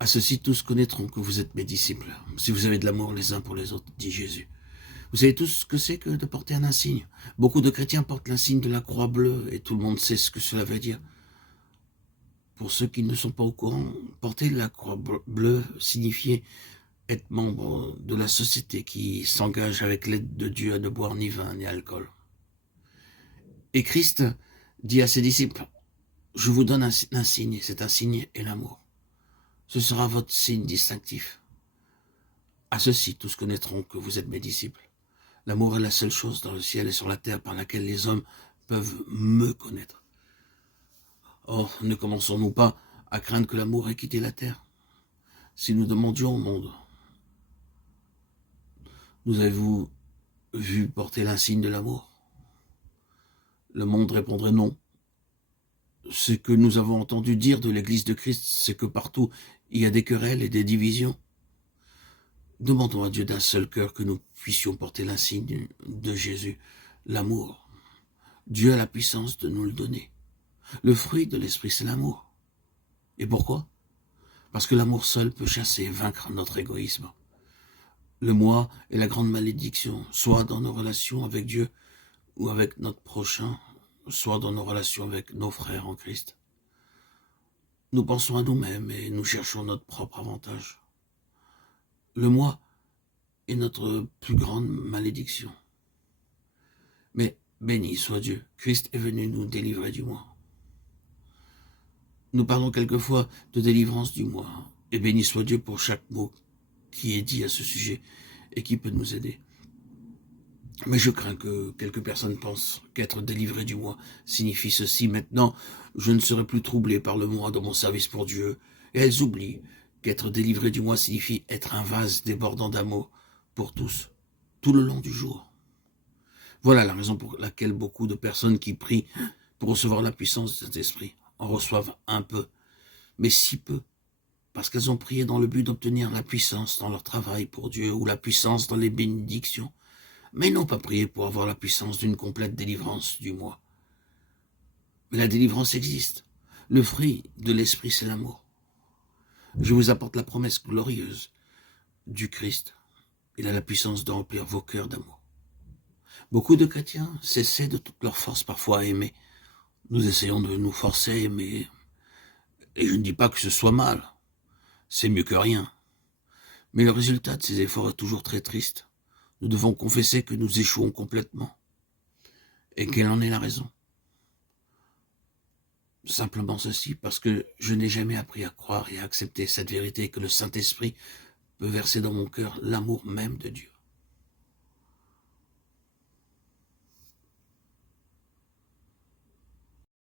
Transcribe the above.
À ceci, tous connaîtront que vous êtes mes disciples, si vous avez de l'amour les uns pour les autres, dit Jésus. Vous savez tous ce que c'est que de porter un insigne. Beaucoup de chrétiens portent l'insigne de la croix bleue, et tout le monde sait ce que cela veut dire. Pour ceux qui ne sont pas au courant, porter la croix bleue signifiait être membre de la société qui s'engage avec l'aide de Dieu à ne boire ni vin ni alcool. Et Christ dit à ses disciples, « Je vous donne un signe, et cet insigne est l'amour. Ce sera votre signe distinctif. À ceci, tous connaîtront que vous êtes mes disciples. L'amour est la seule chose dans le ciel et sur la terre par laquelle les hommes peuvent me connaître. Or, ne commençons-nous pas à craindre que l'amour ait quitté la terre? Si nous demandions au monde, nous avez-vous vu porter l'insigne de l'amour? Le monde répondrait non. Ce que nous avons entendu dire de l'Église de Christ, c'est que partout il y a des querelles et des divisions. Demandons à Dieu d'un seul cœur que nous puissions porter l'insigne de Jésus, l'amour. Dieu a la puissance de nous le donner. Le fruit de l'esprit, c'est l'amour. Et pourquoi? Parce que l'amour seul peut chasser et vaincre notre égoïsme. Le moi est la grande malédiction, soit dans nos relations avec Dieu ou avec notre prochain, soit dans nos relations avec nos frères en Christ. Nous pensons à nous-mêmes et nous cherchons notre propre avantage. Le moi est notre plus grande malédiction. Mais béni soit Dieu, Christ est venu nous délivrer du moi. Nous parlons quelquefois de délivrance du moi, et béni soit Dieu pour chaque mot qui est dit à ce sujet et qui peut nous aider. Mais je crains que quelques personnes pensent qu'être délivré du moi signifie ceci. Maintenant, je ne serai plus troublé par le moi dans mon service pour Dieu. Et elles oublient qu'être délivré du moi signifie être un vase débordant d'amour pour tous, tout le long du jour. Voilà la raison pour laquelle beaucoup de personnes qui prient pour recevoir la puissance de cet esprit en reçoivent un peu, mais si peu, parce qu'elles ont prié dans le but d'obtenir la puissance dans leur travail pour Dieu ou la puissance dans les bénédictions, mais n'ont pas prié pour avoir la puissance d'une complète délivrance du moi. Mais la délivrance existe. Le fruit de l'esprit, c'est l'amour. Je vous apporte la promesse glorieuse du Christ. Il a la puissance de remplir vos cœurs d'amour. Beaucoup de chrétiens s'essaient de toute leur force parfois à aimer. Nous essayons de nous forcer à aimer. Et je ne dis pas que ce soit mal. C'est mieux que rien. Mais le résultat de ces efforts est toujours très triste. Nous devons confesser que nous échouons complètement. Et quelle en est la raison? Simplement ceci, parce que je n'ai jamais appris à croire et à accepter cette vérité que le Saint-Esprit peut verser dans mon cœur l'amour même de Dieu.